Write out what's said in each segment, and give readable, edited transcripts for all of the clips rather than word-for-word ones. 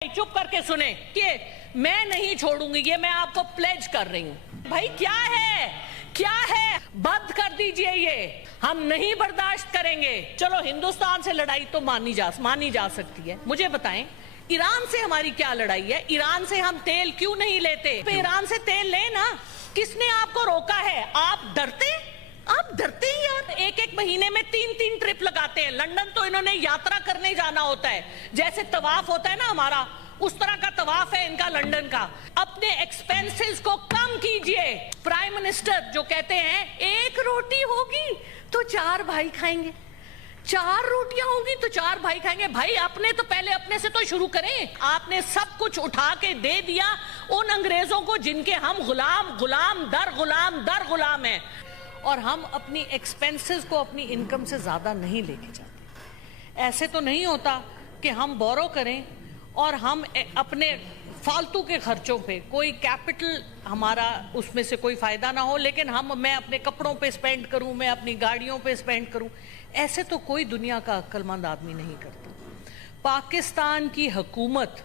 चुप करके सुने कि मैं नहीं छोड़ूंगी, ये मैं आपको प्लेज कर रही हूं। भाई क्या है बंद कर दीजिए, ये हम नहीं बर्दाश्त करेंगे। चलो हिंदुस्तान से लड़ाई तो मानी जा सकती है। मुझे बताएं ईरान से हमारी क्या लड़ाई है? ईरान से हम तेल क्यों नहीं लेते? ईरान से तेल ले ना, किसने आपको रोका है? आप डरते ही यार। एक महीने में 3 ट्रिप लगाते हैं। लंदन तो इन्होंने यात्रा करने जाना होता है, जैसे तवाफ होता है ना हमारा, उस तरह का तवाफ है इनका लंदन का। अपने एक्सपेंसेस को कम कीजिए। प्राइम मिनिस्टर जो कहते हैं 1 रोटी होगी तो 4 भाई खाएंगे, 4 रोटियां होगी तो 4 भाई खाएंगे। भाई पहले अपने से तो शुरू करें। आपने सब कुछ उठा के दे दिया उन अंग्रेजों को जिनके हम गुलाम दर गुलाम हैं, और हम अपनी एक्सपेंसेस को अपनी इनकम से ज्यादा नहीं लेके जाते। ऐसे तो नहीं होता कि हम बोरो करें और हम अपने फालतू के खर्चों पे कोई कैपिटल हमारा उसमें से कोई फायदा ना हो, लेकिन मैं अपने कपड़ों पे स्पेंड करूं, मैं अपनी गाड़ियों पे स्पेंड करूं। ऐसे तो कोई दुनिया का अक्लमंद आदमी नहीं करता। पाकिस्तान की हुकूमत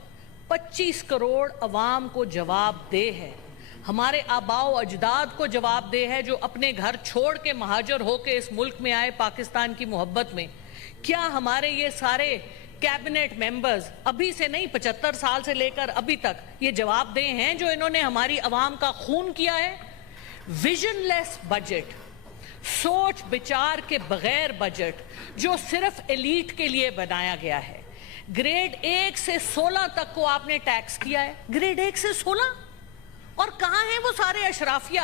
25 करोड़ अवाम को जवाबदेह है, हमारे आबाओ अजदाद को जवाबदेह है, जो अपने घर छोड़ के महाजर होके इस मुल्क में आए पाकिस्तान की मोहब्बत में। क्या हमारे ये सारे कैबिनेट मेंबर्स अभी से नहीं, 75 साल से लेकर अभी तक ये जवाबदेह हैं जो इन्होंने हमारी आवाम का खून किया है? विजनलेस बजट, सोच विचार के बगैर बजट जो सिर्फ एलीट के लिए बनाया गया है। ग्रेड 1 से 16 तक को आपने टैक्स किया है, ग्रेड 1 से 16। और कहां हैं वो सारे अशराफिया?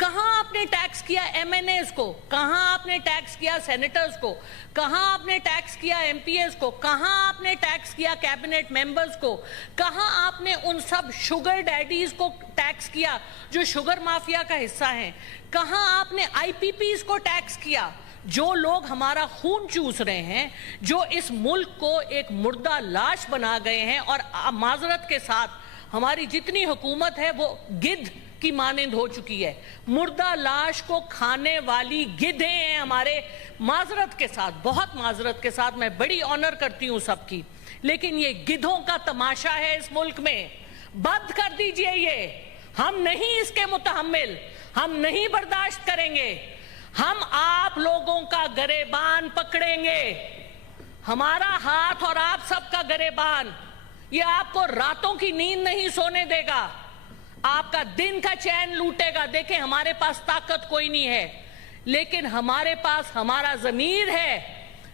कहां आपने टैक्स किया एमएनएस को? कहां आपने टैक्स किया सेनेटर्स को? कहां आपने टैक्स किया एमपीएस को? कहां आपने टैक्स किया कैबिनेट मेंबर्स को? कहां आपने उन सब शुगर डैडीज को टैक्स किया जो शुगर माफिया का हिस्सा हैं? कहां आपने आईपीपीज को टैक्स किया, जो लोग हमारा खून चूस रहे हैं, जो इस मुल्क को एक मुर्दा लाश बना गए हैं? और माजरत के साथ हमारी जितनी हुकूमत है वो गिद्ध की मानिंद हो चुकी है। मुर्दा लाश को खाने वाली गिद्धें हैं हमारे। माजरत के साथ, बहुत माजरत के साथ, मैं बड़ी ऑनर करती हूं सबकी, लेकिन ये गिद्धों का तमाशा है इस मुल्क में। बंद कर दीजिए ये। हम नहीं इसके मुतहम्मिल, हम नहीं बर्दाश्त करेंगे। हम आप लोगों का गरेबान पकड़ेंगे, हमारा हाथ और आप सबका गरेबान। ये आपको रातों की नींद नहीं सोने देगा, आपका दिन का चैन लूटेगा। देखें, हमारे पास ताकत कोई नहीं है, लेकिन हमारे पास हमारा ज़मीर है,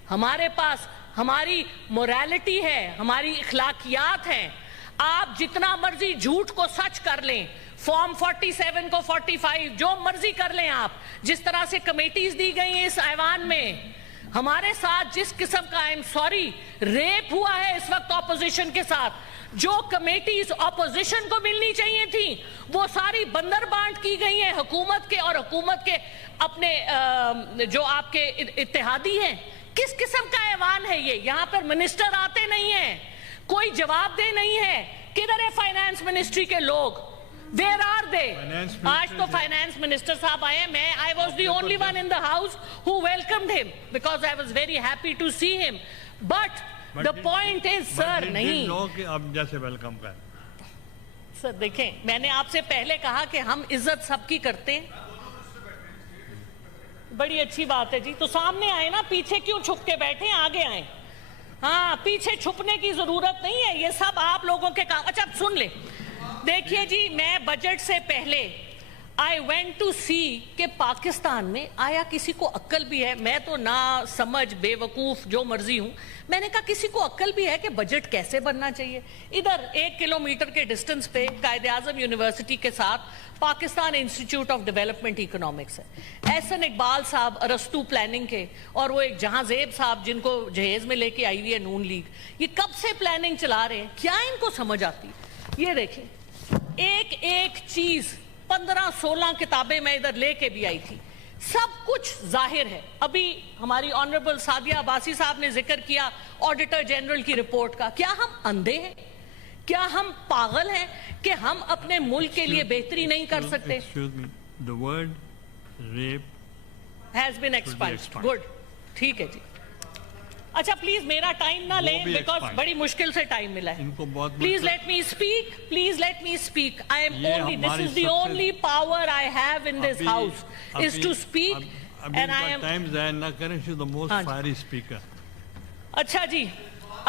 हमारे पास हमारी मोरालिटी है, हमारी इखलाकियात हैं। आप जितना मर्जी झूठ को सच कर लें, फॉर्म 47 को 45, जो मर्जी कर लें आप। जिस तरह से कमेटीज दी गई हैं इस ऐवान में, हमारे साथ जिस किस्म का, आई एम सॉरी, रेप हुआ है इस वक्त ऑपोजिशन के साथ, जो कमेटीज ऑपोजिशन को मिलनी चाहिए थी वो सारी बंदर बांट की गई हैं हुकूमत के, और हुकूमत के अपने जो आपके इत्तेहादी हैं। किस किस्म का ऐवान है ये? यहाँ पर मिनिस्टर आते नहीं हैं, कोई जवाबदेह नहीं है। किधर है फाइनेंस मिनिस्ट्री के लोग? Where are they? आज तो फाइनेंस मिनिस्टर साहब आए। I was the only one in the house who welcomed him because I was very happy to see him. But the point is, sir, नहीं। अब जैसे welcome कर। सर देखें, मैंने आपसे पहले कहा कि हम इज्जत सबकी करते हैं। बड़ी अच्छी बात है जी, तो सामने आए ना, पीछे क्यों छुप के बैठे? आगे आए। हाँ, पीछे छुपने की जरूरत नहीं है, ये सब आप लोगों के काम। अच्छा, सुन ले। देखिए जी, मैं बजट से पहले आई वेंट टू सी कि पाकिस्तान में आया किसी को अक्ल भी है। मैं तो ना समझ, बेवकूफ, जो मर्जी हूं। मैंने कहा किसी को अक्ल भी है कि बजट कैसे बनना चाहिए। इधर 1 किलोमीटर के डिस्टेंस पे कायदे आजम यूनिवर्सिटी के साथ Pakistan institute of development economics है। एहसन इकबाल साहब अरस्तु प्लानिंग के, और वो एक जहांजेब साहब जिनको जहेज में लेके आई हुई है नून लीग, ये कब से प्लानिंग चला रहे हैं, क्या इनको समझ आती? ये देखें, एक चीज 15-16 किताबें मैं इधर लेके भी आई थी, सब कुछ जाहिर है। अभी हमारी ऑनरेबल सादिया अब्बासी साहब ने जिक्र किया ऑडिटर जनरल की रिपोर्ट का। क्या हम अंधे हैं? क्या हम पागल हैं कि हम अपने मुल्क के लिए बेहतरी नहीं कर सकते? The word rape has been expunged. Good, ठीक है जी। अच्छा प्लीज मेरा टाइम ना लें, भी बिकॉज expire. बड़ी मुश्किल से टाइम मिला है. इनको बहुत प्लीज मुश्किल- let me speak, please let me speak. I am ये ओनली, दिस हमारी इज द सबसे- only power I have in this अभी- हाउस इज अभी- टू स्पीक. अभी एंड आई इनका एम, टाइम जाया ना करें, शी इज द मोस्ट हाँ जी। Fiery speaker. अच्छा जी,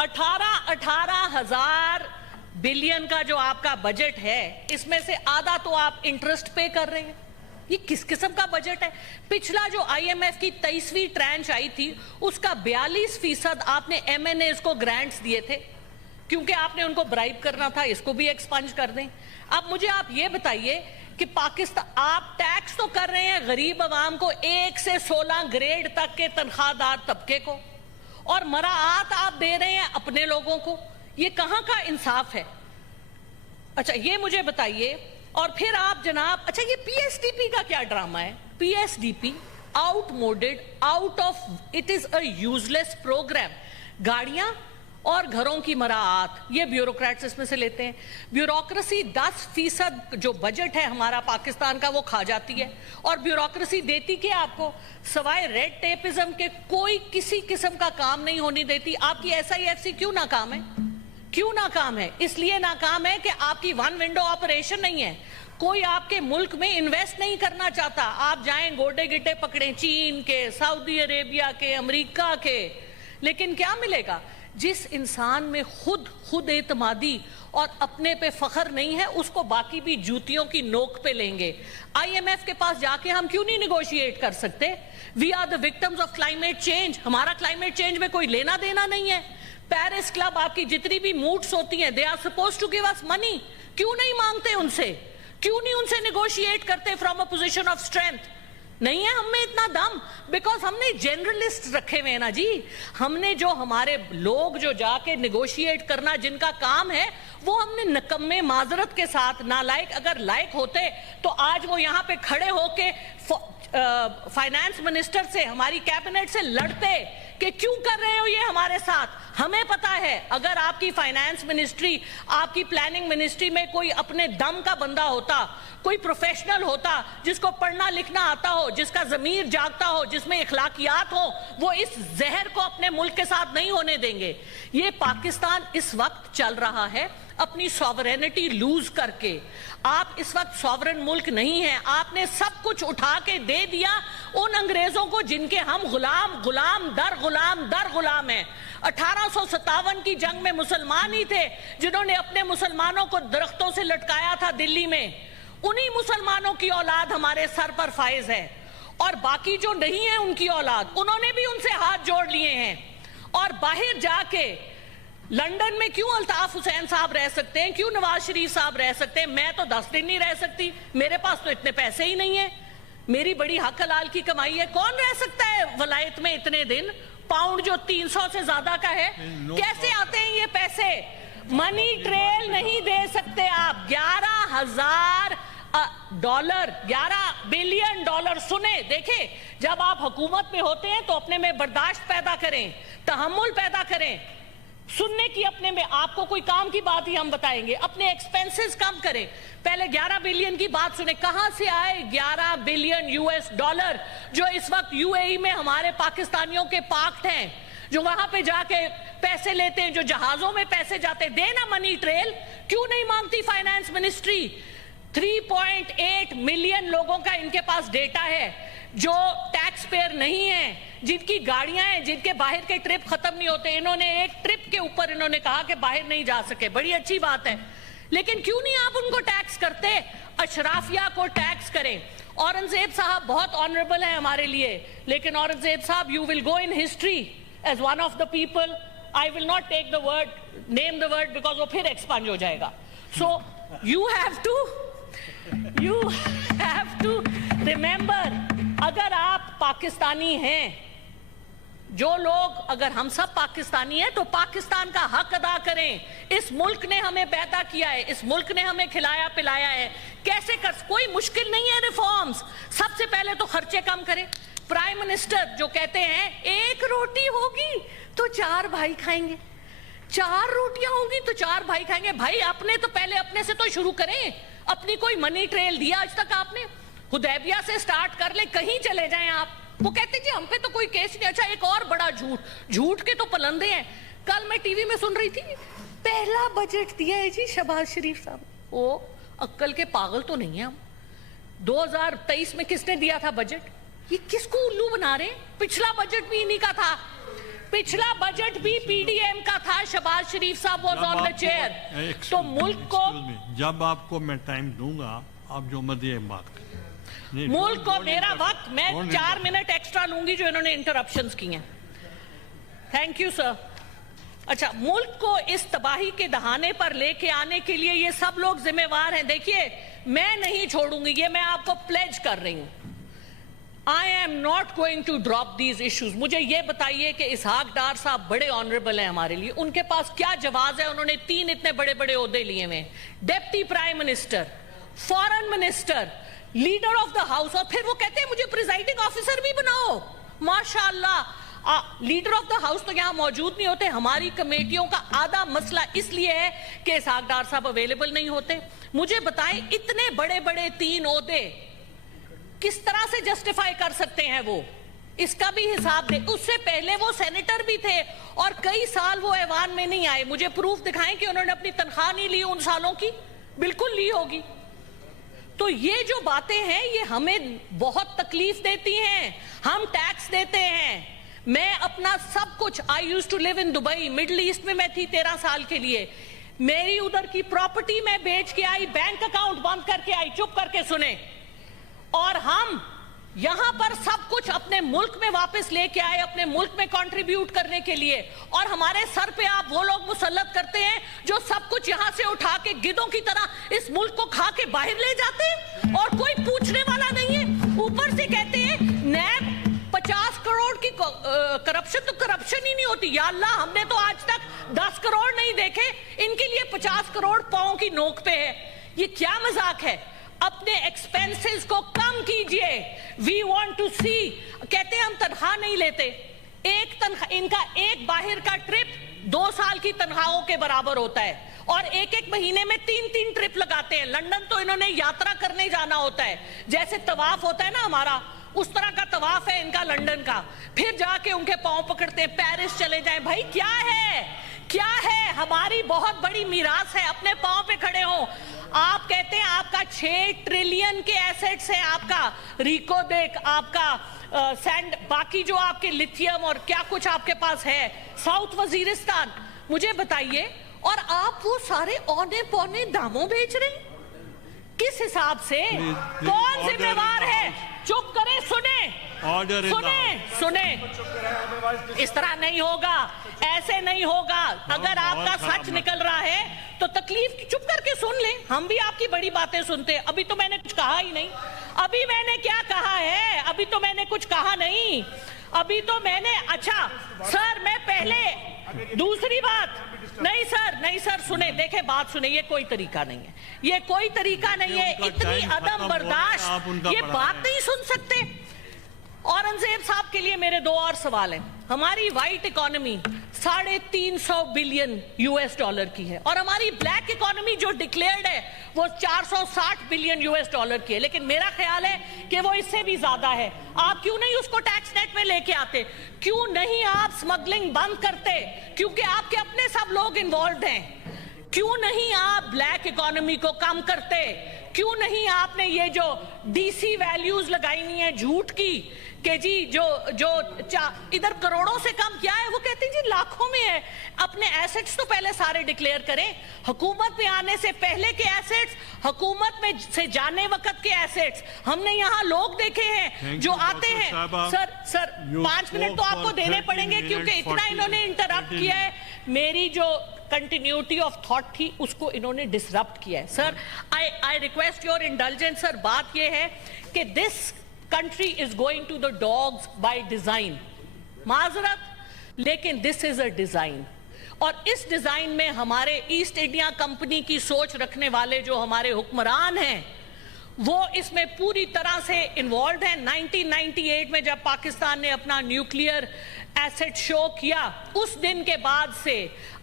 18,000 बिलियन का जो आपका बजट है, इसमें से आधा तो आप इंटरेस्ट पे कर रहे हैं. ये किस किस्म का बजट है? पिछला जो आईएमएफ की 23वीं ट्रांच आई थी, उसका 42% आपने एमएनएस को ग्रांट्स दिए थे, क्योंकि आपने उनको ब्राइब करना था. इसको भी एक्सपंज कर दें. अब मुझे आप ये बताइए कि पाकिस्तान, आप टैक्स तो कर रहे हैं गरीब आवाम को, 1 से 16 ग्रेड तक के तनख्वाहदार तबके को, और मराआत आप दे रहे हैं अपने लोगों को. ये कहां का इंसाफ है? अच्छा ये मुझे बताइए. और फिर आप जनाब, अच्छा ये पीएसडीपी का क्या ड्रामा है? PSDP outmoded, out of, it is a useless programme. गाड़ियां और घरों की मराआत, ये ब्यूरोक्रेट्स इसमें से लेते हैं. ब्यूरोक्रेसी 10% जो बजट है हमारा पाकिस्तान का, वो खा जाती है. और ब्यूरोक्रेसी देती क्या आपको? सवाए रेड टेपिज्म के कोई किसी किस्म का काम नहीं होने देती. आपकी एसआईएफसी क्यों नाकाम है? क्यों नाकाम है? इसलिए नाकाम है कि आपकी वन विंडो ऑपरेशन नहीं है. कोई आपके मुल्क में इन्वेस्ट नहीं करना चाहता. आप जाएं गोडे गिट्टे पकड़ें चीन के, सऊदी अरेबिया के, अमेरिका के, लेकिन क्या मिलेगा? जिस इंसान में खुद एतमादी और अपने पे फख्र नहीं है, उसको बाकी भी जूतियों की नोक पे लेंगे. आईएमएफ के पास जाके हम क्यों नहीं निगोशिएट कर सकते? We are the victims of climate change. हमारा क्लाइमेट चेंज में कोई लेना देना नहीं है. पेरिस क्लब, आपकी जितनी भी मूड्स होती हैं, they are supposed to give us money. क्यों नहीं मांगते उनसे? क्यों नहीं उनसे निगोशिएट करते from a position of strength? नहीं है हम में इतना दम, बिकॉज हमने जनरलिस्ट रखे हुए हैं ना जी. हमने जो हमारे लोग जो जाके निगोशिएट करना जिनका काम है, वो हमने नकम्मे, माजरत के साथ नालायक. अगर लायक होते तो आज वो यहाँ पे खड़े होके फाइनेंस मिनिस्टर से, हमारी कैबिनेट से लड़ते कि क्यों कर रहे हो ये हमारे साथ. हमें पता है अगर आपकी फाइनेंस मिनिस्ट्री, आपकी प्लानिंग मिनिस्ट्री में कोई अपने दम का बंदा होता, कोई प्रोफेशनल होता, जिसको पढ़ना लिखना आता हो, जिसका जमीर जागता हो, जिसमें इखलाकियात हो, वो इस जहर को अपने मुल्क के साथ नहीं होने देंगे. ये पाकिस्तान इस वक्त चल रहा है अपनी सॉवरेनिटी लूज करके. आप इस वक्त सॉवरेन मुल्क नहीं है. आपने सब कुछ उठा के दे दिया उन अंग्रेजों को जिनके हम गुलाम गुलाम दर गुलाम हैं. 1857 की जंग में मुसलमान ही थे जिन्होंने अपने मुसलमानों को दरख्तों से लटकाया था दिल्ली में. उन्हीं मुसलमानों की औलाद हमारे सर पर फाइज है, और बाकी जो नहीं है उनकी औलाद, उन्होंने भी उनसे हाथ जोड़ लिए हैं. और बाहर जाके लंदन में क्यों अल्ताफ हुसैन साहब रह सकते हैं, क्यों नवाज शरीफ साहब रह सकते हैं? मैं तो 10 दिन नहीं रह सकती. मेरे पास तो इतने पैसे ही नहीं है. मेरी बड़ी हक हलाल की कमाई है. कौन रह सकता है वलायत में इतने दिन? पाउंड जो 300 से ज्यादा का है, कैसे आते हैं ये पैसे? मनी ट्रेल नहीं दे सकते आप. 11,000 डॉलर, 11 बिलियन डॉलर. सुने, देखे, जब आप हुकूमत में होते हैं तो अपने में बर्दाश्त पैदा करें, तहम्मुल पैदा करें. सुनने की अपने में, आपको कोई काम की बात ही हम बताएंगे. अपने एक्सपेंसेस कम करें. पहले 11 बिलियन की बात सुने. कहां से आए 11 बिलियन यूएस डॉलर जो इस वक्त यूएई में हमारे पाकिस्तानियों के पार्क्ड हैं, जो वहां पे जाके पैसे लेते हैं, जो जहाजों में पैसे जाते हैं? देना मनी ट्रेल. क्यों नहीं मांगती फाइनेंस मिनिस्ट्री? 3.8 मिलियन लोगों का इनके पास डेटा है जो टैक्स पेयर नहीं है, जिनकी गाड़ियां हैं, जिनके बाहर के ट्रिप खत्म नहीं होते. इन्होंने एक ट्रिप के ऊपर इन्होंने कहा कि बाहर नहीं जा सके. बड़ी अच्छी बात है, लेकिन क्यों नहीं आप उनको टैक्स करते? अशराफिया को टैक्स करें. औरंगजेब साहब बहुत ऑनरेबल है हमारे लिए, लेकिन Aurangzeb sahab, you will go in history as one of the people. I will not take the word, name the word, because वो फिर एक्सपांड हो जाएगा. So you have to remember, अगर आप पाकिस्तानी हैं, जो लोग, अगर हम सब पाकिस्तानी हैं, तो पाकिस्तान का हक अदा करें. इस मुल्क ने हमें पैदा किया है, इस मुल्क ने हमें खिलाया पिलाया है. कैसे कर, कोई मुश्किल नहीं है रिफॉर्म्स. सबसे पहले तो खर्चे कम करें. प्राइम मिनिस्टर जो कहते हैं 1 रोटी होगी तो 4 भाई खाएंगे, 4 रोटियां होंगी तो 4 भाई खाएंगे. भाई अपने तो पहले अपने से तो शुरू करें. अपनी कोई मनी ट्रेल दिया आज तक आपने? हुदैबिया से स्टार्ट कर ले, कहीं चले जाएं आप. वो कहते जी हम पे तो कोई केस नहीं। अच्छा, एक और बड़ा झूठ के तो पलंदे हैं। कल मैं टीवी में सुन रही थी, पहला बजट दिया है जी शहबाज शरीफ साहब। ओ अक्कल के पागल तो नहीं है हम। 2023 में किसने दिया था बजट? ये किसको उल्लू बना रहे हैं? पिछला बजट भी इन्हीं का था, पिछला बजट भी पीडीएम का था। शहबाज शरीफ साहब वाज ऑन द चेयर। तो मुल्क को, जब आपको मैं टाइम दूंगा आप जो मर्जी बात करें। मुल्क को मेरा वक्त, मैं 4 मिनट एक्स्ट्रा लूंगी जो इन्होंने इंटरप्शंस की हैं। Thank you sir. अच्छा, मुल्क को इस तबाही के दहाने पर लेके आने के लिए ये सब लोग जिम्मेवार हैं। देखिए, मैं नहीं छोड़ूंगी, ये मैं आपको प्लेज कर रही हूं। I am not going to drop these issues. मुझे ये बताइए कि इसहाक डार साहब बड़े ऑनरेबल हैं हमारे लिए, उनके पास क्या जवाब है? उन्होंने 3 इतने बड़े बड़े ओहदे लिए हुए, deputy prime minister, foreign minister, leader of the house, और फिर वो कहते हैं मुझे प्रिजाइडिंग ऑफिसर भी बनाओ। माशाअल्लाह, लीडर ऑफ द हाउस तो यहां मौजूद नहीं होते। हमारी कमेटियों का आधा मसला इसलिए है कि इसहाक डार साहब अवेलेबल नहीं होते। मुझे बताएं, इतने बड़े बड़े 3 ओहदे किस तरह से जस्टिफाई कर सकते हैं वो? इसका भी हिसाब दे। उससे पहले वो सेनेटर भी थे और कई साल वो ऐवान में नहीं आए। मुझे प्रूफ दिखाएं कि उन्होंने अपनी तनख्वाह नहीं ली उन सालों की। बिल्कुल ली होगी। तो ये जो बातें हैं ये हमें बहुत तकलीफ देती हैं। हम टैक्स देते हैं। मैं अपना सब कुछ, I used to live in Dubai, middle east में मैं थी 13 साल के लिए। मेरी उधर की प्रॉपर्टी मैं बेच के आई, बैंक अकाउंट बंद करके आई, चुप करके सुने। और हम यहां पर सब कुछ अपने मुल्क में वापस लेके आए, अपने मुल्क में कंट्रीब्यूट करने के लिए। और हमारे सर पे आप वो लोग मुसल्लत करते हैं जो सब कुछ यहां से उठा के गिद्धों की तरह इस मुल्क को खा के बाहर ले जाते हैं और कोई पूछने वाला नहीं है। ऊपर से कहते हैं नैब 50 करोड़ की करप्शन, तो करप्शन ही नहीं होती। या अल्लाह, हमने तो आज तक 10 करोड़ नहीं देखे, इनके लिए 50 करोड़ पांव की नोक पे है। ये क्या मजाक है? अपने एक्सपेंसेस को कम कीजिए। वी वांट टू सी, कहते हैं हम तनख्वाह नहीं लेते। एक तनख्वाह, इनका एक बाहर का ट्रिप 2 साल की तनख्वाहों के बराबर होता है और एक महीने में 3 ट्रिप लगाते हैं। लंदन तो इन्होंने यात्रा करने जाना होता है, जैसे तवाफ होता है ना हमारा, उस तरह का तवाफ है इनका लंदन का। फिर जाके उनके पांव पकड़ते हैं, पेरिस चले जाएं। भाई क्या है, क्या है? हमारी बहुत बड़ी मीरास है, अपने पांव पे खड़े हो। आप कहते हैं आपका 6 ट्रिलियन के एसेट्स है, आपका रिको देख, आपका सैंड, बाकी जो आपके लिथियम और क्या कुछ आपके पास है, साउथ वजीरिस्तान। मुझे बताइए, और आप वो सारे औने पौने दामों बेच रहे हैं? किस हिसाब से? कौन जिम्मेवार है? चुप करें, सुने। इस तरह नहीं होगा, ऐसे नहीं होगा। अगर आपका सच निकल रहा है तो तकलीफ की, चुप करके सुन ले। हम भी आपकी बड़ी बातें सुनते हैं। अभी तो मैंने कुछ कहा ही नहीं। अभी मैंने क्या कहा है? अभी तो मैंने कुछ कहा नहीं। अभी तो मैंने, अच्छा सर, मैं पहले दूसरी बात, नहीं सर, सुने, देखे, बात सुने। ये कोई तरीका नहीं है, ये कोई तरीका नहीं है। इतनी अदम बर्दाश्त, ये बात नहीं सुन सकते। औरंगजेब साहब के लिए मेरे 2 और सवाल हैं। हमारी white economy 350 billion US dollar की है और हमारी ब्लैक इकोनॉमी जो डिक्लेयर्ड है वो 460 बिलियन US डॉलर की है। लेकिन मेरा ख्याल है कि वो इससे भी ज्यादा है। आप क्यों नहीं उसको टैक्स नेट में लेके आते? क्यों नहीं आप स्मगलिंग बंद करते? क्योंकि आपके अपने सब लोग इन्वॉल्व हैं। क्यों नहीं आप ब्लैक इकोनॉमी को कम करते? क्यों नहीं आपने ये जो DC वैल्यूज लगाई नहीं है झूठ की कि जी जो इधर करोड़ों से कम क्या है, वो कहते हैं जी लाखों में है। अपने एसेट्स तो पहले सारे डिक्लेयर करें। हुकूमत में आने से पहले के एसेट्स, हुकूमत में से जाने वक्त के एसेट्स। हमने यहाँ लोग देखे हैं जो आते हैं। सर 5 मिनट तो आपको देने पड़ेंगे क्योंकि इतना इन्होंने इंटरप्ट किया है। मेरी जो कंटिन्यूटी ऑफ थॉट थी उसको इन्होंने डिसरप्ट किया है। Sir, I request your indulgence. Sir, बात यह है कि this country is going to the dogs by design. माजरत, लेकिन this is a design. और इस डिजाइन में हमारे ईस्ट इंडिया कंपनी की सोच रखने वाले जो हमारे हुक्मरान हैं वो इसमें पूरी तरह से इन्वॉल्व हैं। 1998 में जब पाकिस्तान ने अपना न्यूक्लियर एसेट शो किया, उस दिन के बाद से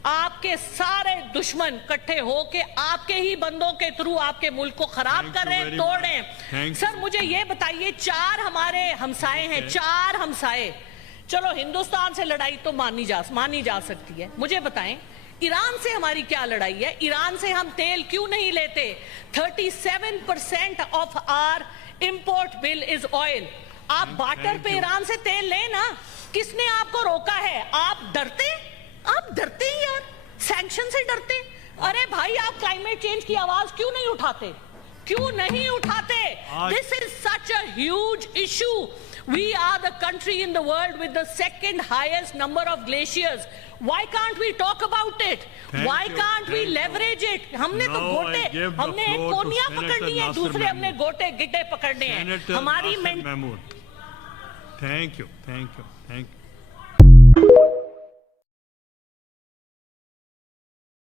आपके सारे दुश्मन इकट्ठे होके आपके ही बंदों के थ्रू आपके मुल्क को खराब कर रहे हैं, तोड़ रहे हैं। सर मुझे ये बताइए, 4 हमारे हमसाए हैं, 4 हमसाए, चलो हिंदुस्तान से लड़ाई तो मानी जा सकती है, मुझे बताएं ईरान से हमारी क्या लड़ाई है? ईरान से हम तेल क्यों नहीं लेते? 37% of our import bill is oil. आप बार्टर पे ईरान से तेल लें ना, किसने आपको रोका है? आप डरते ही यार, सैंक्शन से डरते। अरे भाई आप क्लाइमेट चेंज की आवाज क्यों नहीं उठाते? This is such a huge issue. We are the country in the world with the second highest number of glaciers. Why can't we talk about it? Why can't we leverage it? हमने तो गोटे, हमने एक कोनिया पकड़नी है, दूसरे हमने गोटे गिट्टे पकड़ने हैं। हमारी Thank you.